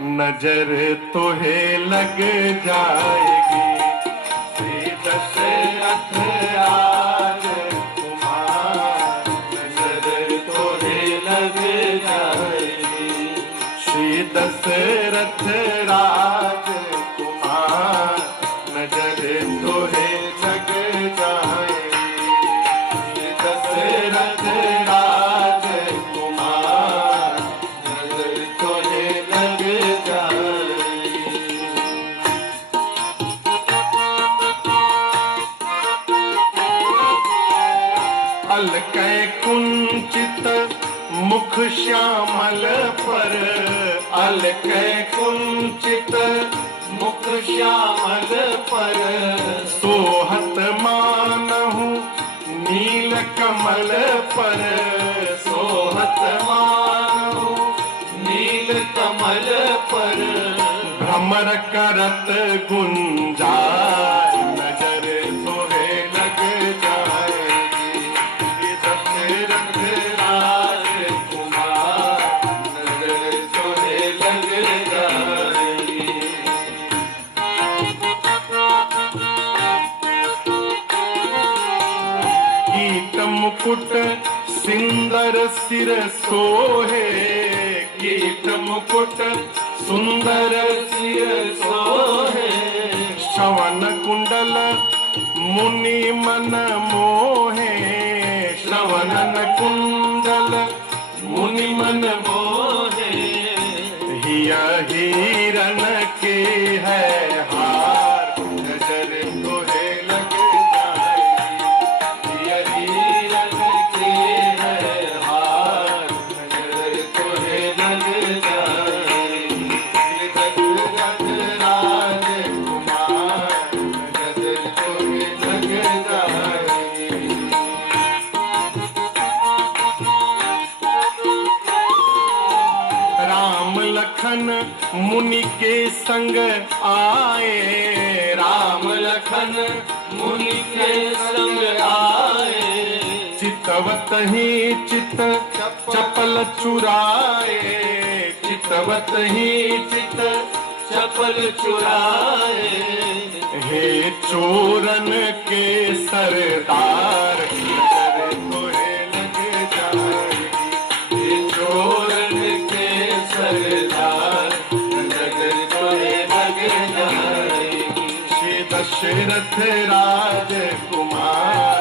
नजर तुहे लग जाएगी। श्री दशरथ राजकुमार नजर तुहे लग जाएगी। श्री दशरथ राजकुमार नजर तुहे लग जाएगी। श्री दशरथ राजकुमार नजर तुहे लग जाएगी। अलकै कुंचित मुख श्यामल पर, अलकै कुंचित मुख श्यामल पर, सोहत मानहु नील कमल पर, सोहत मानहु नील कमल पर, भ्रमर करत गुंजाय नजर तोहे लग जाएगी। श्री दशरथ राजकुमार नजर तोहे लग जाएगी। कीट मुकुट सिंदर सिर सोहे, कीट मुकुट सुंदर सिर सोहे, श्रवण कुंडल मुनि मन मोहे, श्रवण कुंडल मुनि मन मोहे, हिया हिरन के है हार नजर तोहे लग जाएगी। हिया हिरन के है हार नजर तोहे लग जाएगी। श्री दशरथ राजकुमार नजर तोहे लग जाएगी। राम लखन मुनि के संग आए, राम लखन मुनि के संग आए, चितवत ही चित चपल चुराए, चितवत ही चित चपल चुराए, हे चोरन के सरदार नजर तोहे लग जाएगी। हे चोरन के सरदार नजर तोहे लग जाएगी। श्री दशरथ राजकुमार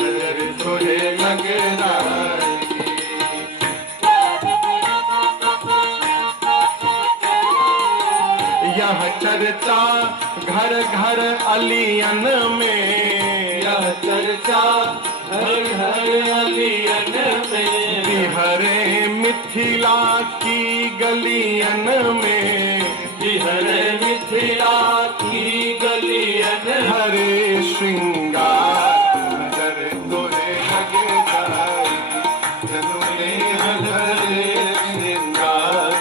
नजर तोहे लग जाएगी। यह चर्चा घर घर अलियन में, यह चर्चा घर घर अलियन में, बिहरे मिथिला की गलियन में, बिहरे मिथिला की गलियन, हरे श्रृंगार नजर तोहे लग जाएगी। जनुने हरे श्रृंगार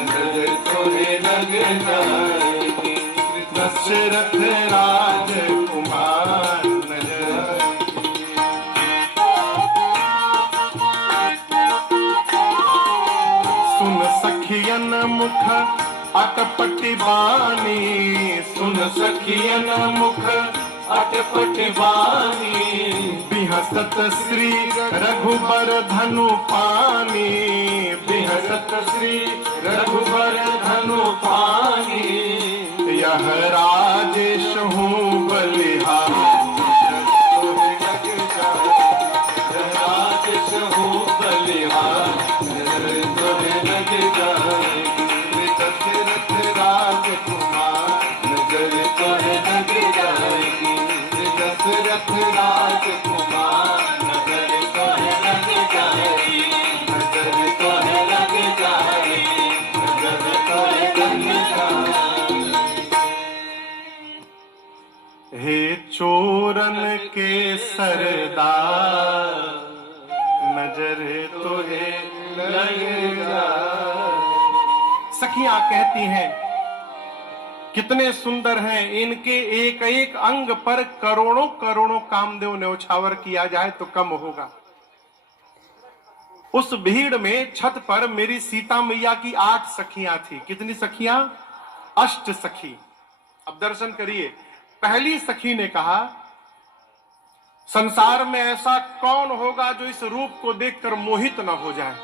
नजर तोहे लग जाएगी। दशरथ राजकुमार नजर सुन सखियन मुख अटपटी बानी, सुन सखियन मुख अटपटी बानी, बिहसत श्री रघुबर धनु पानी, बिहसत श्री रघुबर धनु पानी, यह राजेश हूँ बलिहार तोहे लग जाएगी। यह राजेश हूँ बलिहार नजर तोहे लग जाएगी। श्री दशरथ राजकुमार नजर तोहे लग जाएगी। श्री दशरथ राजकुमार नजर तोहे लग जाएगी। नजर तोहे लग जाएगी। नजर तोहे लग जाएगी। हे चोरन के सरदार नजर तोहे लग जाए। सखियां कहती हैं कितने सुंदर हैं, इनके एक एक अंग पर करोड़ों करोड़ों कामदेव न्यौछावर किया जाए तो कम होगा। उस भीड़ में छत पर मेरी सीता मैया की 8 सखियां थी। कितनी सखियां? अष्ट सखी। अब दर्शन करिए। पहली सखी ने कहा, संसार में ऐसा कौन होगा जो इस रूप को देखकर मोहित न हो जाए।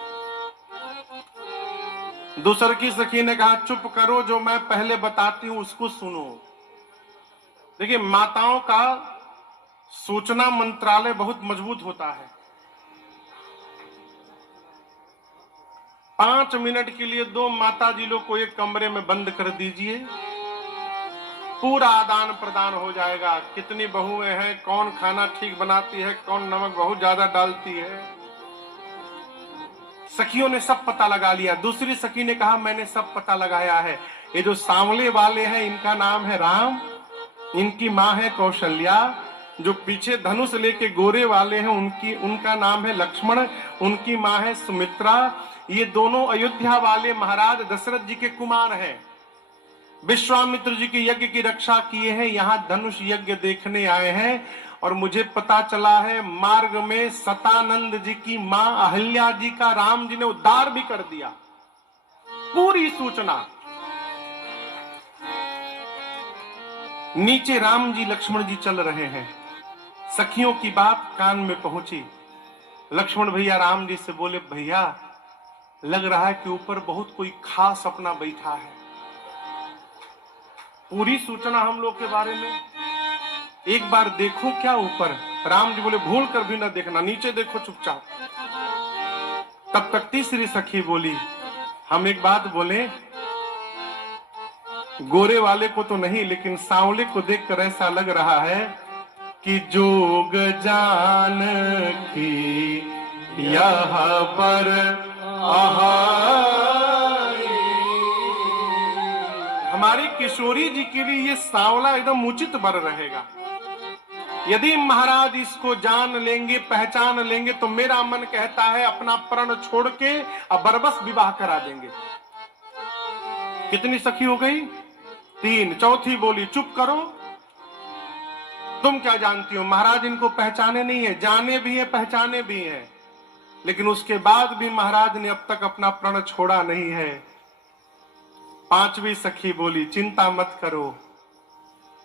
दूसर की सखी ने कहा, चुप करो, जो मैं पहले बताती हूं उसको सुनो। देखिए, माताओं का सूचना मंत्रालय बहुत मजबूत होता है। 5 मिनट के लिए 2 माता जी लोग को एक कमरे में बंद कर दीजिए, पूरा आदान प्रदान हो जाएगा। कितनी बहुएं हैं, कौन खाना ठीक बनाती है, कौन नमक बहुत ज्यादा डालती है। सखियों ने सब पता लगा लिया। दूसरी सखी ने कहा, मैंने सब पता लगाया है। ये जो सांवले वाले हैं इनका नाम है राम, इनकी मां है कौशल्या। जो पीछे धनुष लेके गोरे वाले हैं उनका नाम है लक्ष्मण, उनकी मां है सुमित्रा। ये दोनों अयोध्या वाले महाराज दशरथ जी के कुमार हैं। विश्वामित्र जी के यज्ञ की रक्षा किए हैं, यहां धनुष यज्ञ देखने आए हैं। और मुझे पता चला है मार्ग में सतानंद जी की मां अहल्या जी का राम जी ने उद्धार भी कर दिया। पूरी सूचना। नीचे राम जी लक्ष्मण जी चल रहे हैं। सखियों की बात कान में पहुंची। लक्ष्मण भैया राम जी से बोले, भैया लग रहा है कि ऊपर बहुत कोई खास अपना बैठा है। पूरी सूचना हम लोग के बारे में, एक बार देखो क्या ऊपर। राम जी बोले, भूल कर भी ना देखना, नीचे देखो चुपचाप। तब तक तीसरी सखी बोली, हम एक बात बोले, गोरे वाले को तो नहीं लेकिन सांवले को देखकर ऐसा लग रहा है कि जोग जान की यहाँ पर हमारी किशोरी जी के लिए ये सांवला एकदम उचित बर रहेगा। यदि महाराज इसको जान लेंगे, पहचान लेंगे, तो मेरा मन कहता है अपना प्रण छोड़ के अब बरबस विवाह करा देंगे। कितनी सखी हो गई? 3। चौथी बोली, चुप करो, तुम क्या जानती हो, महाराज इनको पहचाने नहीं है। जाने भी है, पहचाने भी है, लेकिन उसके बाद भी महाराज ने अब तक अपना प्रण छोड़ा नहीं है। 5वीं सखी बोली, चिंता मत करो,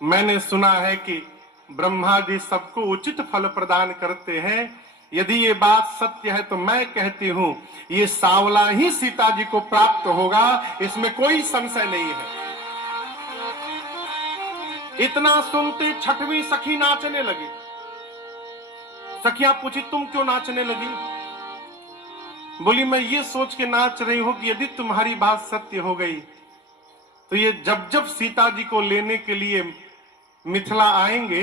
मैंने सुना है कि ब्रह्मा जी सबको उचित फल प्रदान करते हैं। यदि ये बात सत्य है तो मैं कहती हूं ये सांवला ही सीता जी को प्राप्त होगा, इसमें कोई संशय नहीं है। इतना सुनते 6वीं सखी नाचने लगी। सखियां पूछी, तुम क्यों नाचने लगी? बोली, मैं ये सोच के नाच रही हूं कि यदि तुम्हारी बात सत्य हो गई तो ये जब जब सीता जी को लेने के लिए मिथिला आएंगे,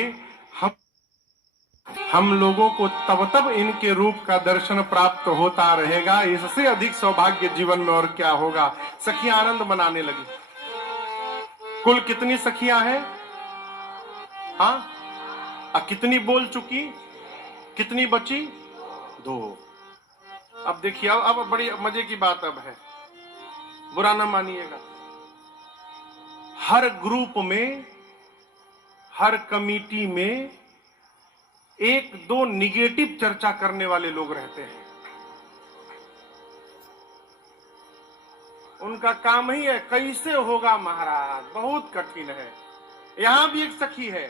हम लोगों को तब तब इनके रूप का दर्शन प्राप्त होता रहेगा। इससे अधिक सौभाग्य जीवन में और क्या होगा। सखियां आनंद मनाने लगी। कुल कितनी सखियां हैं? हाँ, कितनी बोल चुकी, कितनी बची? 2। अब देखिए, अब बड़ी मजे की बात अब है, बुरा ना मानिएगा। हर ग्रुप में, हर कमिटी में 1-2 निगेटिव चर्चा करने वाले लोग रहते हैं। उनका काम ही है कैसे होगा महाराज, बहुत कठिन है। यहां भी एक सखी है,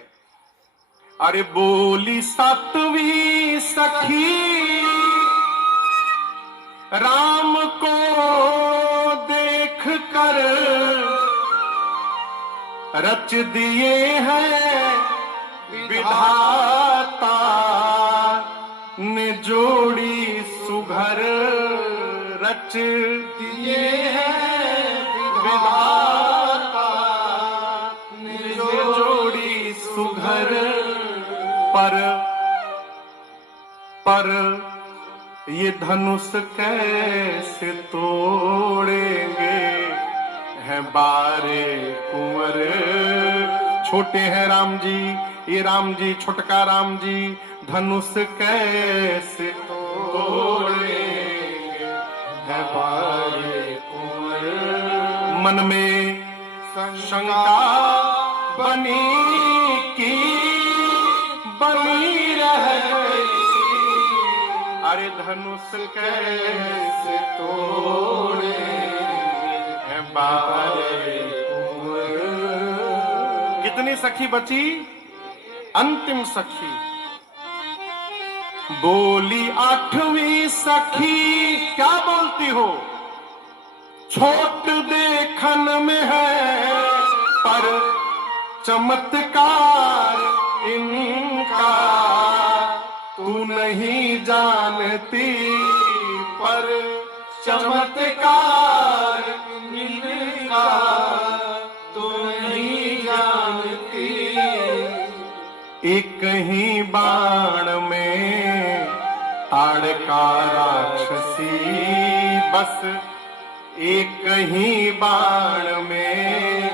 अरे बोली 7वीं सखी, राम को देख कर रच दिए हैं विधाता ने जोड़ी सुघर, रच दिए हैं विधाता ने जोड़ी सुघर। पर ये धनुष कैसे तोड़ेंगे, हैं बारे कुंवर। छोटे हैं राम जी, ये राम जी, छोटका राम जी, धनुष कैसे तोड़ेंगे, हैं बारे कुंवर। मन में शंका बनी की बनी रह गई, अरे धनुष कैसे तोड़े हैं बारे कुंवर। कितनी सखी बची? अंतिम सखी बोली 8वीं सखी, क्या बोलती हो? छोट देखन में है पर चमत्कार इनका, तू नहीं जानती पर चमत्कार इनका, तू नहीं जानती। एक ही बाण में ताड़का राक्षसी, बस एक ही बाण में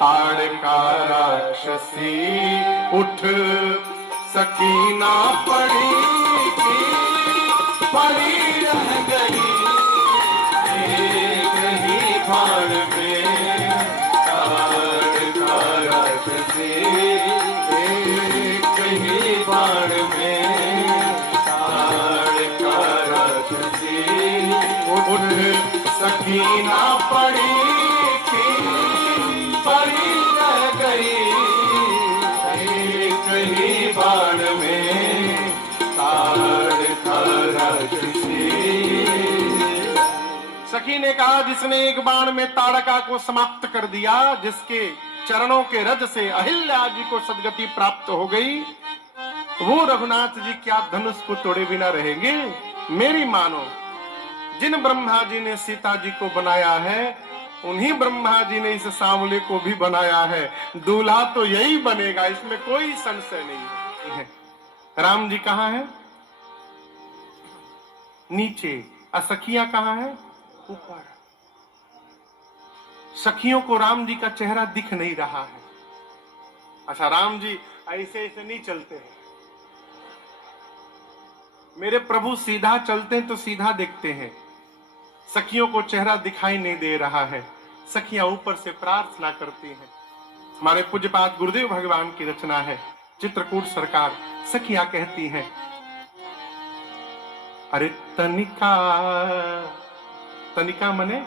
ताड़का राक्षसी। उठ सकीना पड़ी की पड़ी रह गई, एक ही बाण में ताड़का राक्षसी, एक ही बाण में ताड़का राक्षसी। उठ सकीना पड़ी की पड़ी रह गई, एक ही बाण में ताड़का राक्षसी। सखी ने कहा, जिसने एक बाण में ताड़का को समाप्त कर दिया, जिसके चरणों के रज से अहिल्या जी को सदगति प्राप्त हो गई, वो रघुनाथ जी क्या धनुष को तोड़े बिना रहेंगे? मेरी मानो, जिन ब्रह्मा जी ने सीता जी को बनाया है, उन्हीं ब्रह्मा जी ने इस सांवले को भी बनाया है। दूल्हा तो यही बनेगा, इसमें कोई संशय नहीं है। राम जी कहाँ हैं? नीचे। सखियां कहाँ हैं? ऊपर। सखियों को राम जी का चेहरा दिख नहीं रहा है। अच्छा, राम जी ऐसे ऐसे नहीं चलते हैं। मेरे प्रभु सीधा चलते हैं तो सीधा देखते हैं। सखियों को चेहरा दिखाई नहीं दे रहा है। सखियां ऊपर से प्रार्थना करती हैं। हमारे पूज्यपाद गुरुदेव भगवान की रचना है, चित्रकूट सरकार। सखियां कहती हैं, अरे तनिका, तनिका मने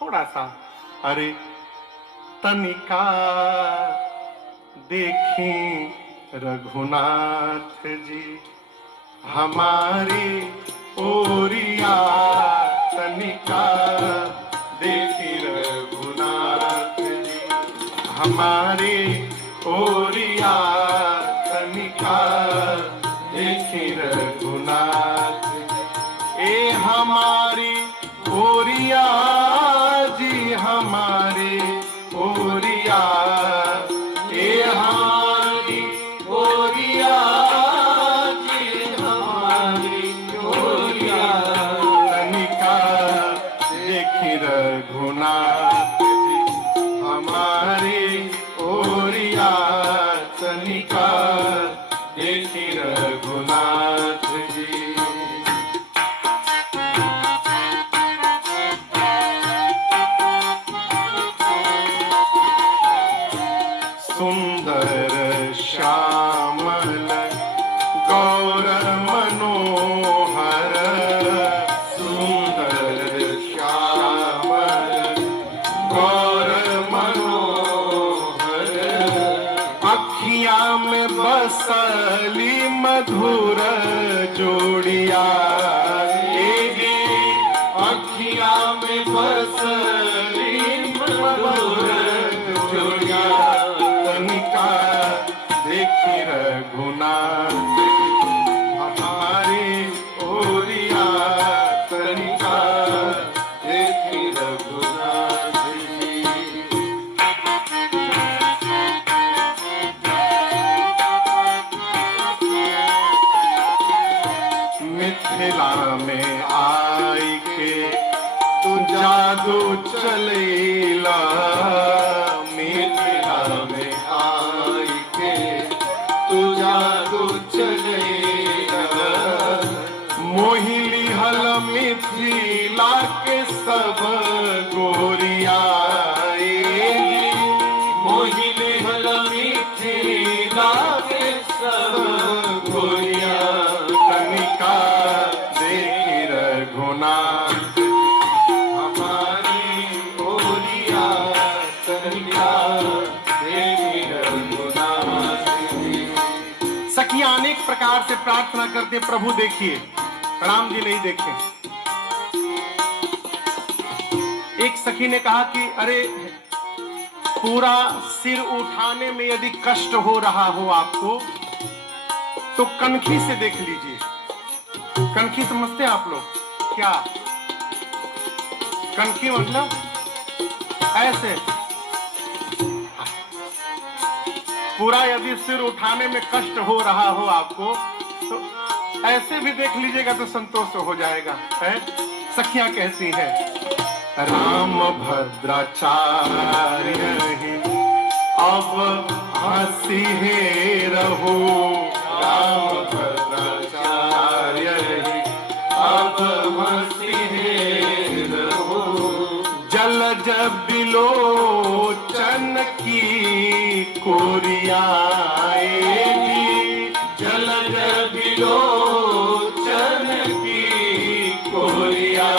थोड़ा सा, अरे तनिका देखी रघुनाथ जी हमारी ओरिया, तनिका देखी रघुनाथ जी हमारी ओरिया, तनिका देखी रघुनाथ जी। ए हमारी ओरिया जी, हमारी ओरिया, ए हमारी ओरिया जी, हमारी ओरिया, तनिका देखी रघुनाथ जी हमारी ओरिया, तनिका देखी रघुनाथ जी। सुंदर श्यामल गौर मनोहर, सुंदर श्यामल गौर मनोहर, अखियां में बसली मधुर जोड़िया, अखियां में बसली मधुर जोड़िया, तनिका देखी रघुनाथ हमारी ओरिया, तनिका देखी रघुनाथ जी। प्यार से प्रार्थना करते, प्रभु देखिए। राम जी नहीं देखे। एक सखी ने कहा कि अरे पूरा सिर उठाने में यदि कष्ट हो रहा हो आपको तो कनखी से देख लीजिए। कनखी समझते हैं आप लोग क्या? कनखी मतलब ऐसे पूरा यदि सिर उठाने में कष्ट हो रहा हो आपको तो ऐसे भी देख लीजिएगा तो संतोष हो जाएगा। है? सखियां कहती हैं राम भद्राचार्य ही अब हंसी हे रहो, राम भद्राचार्य ही अब हंसी हे रहो, जलज बिलोचन की कोरियाएगी, जलज बिलोचन की कोरिया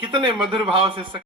कितने मधुर भाव से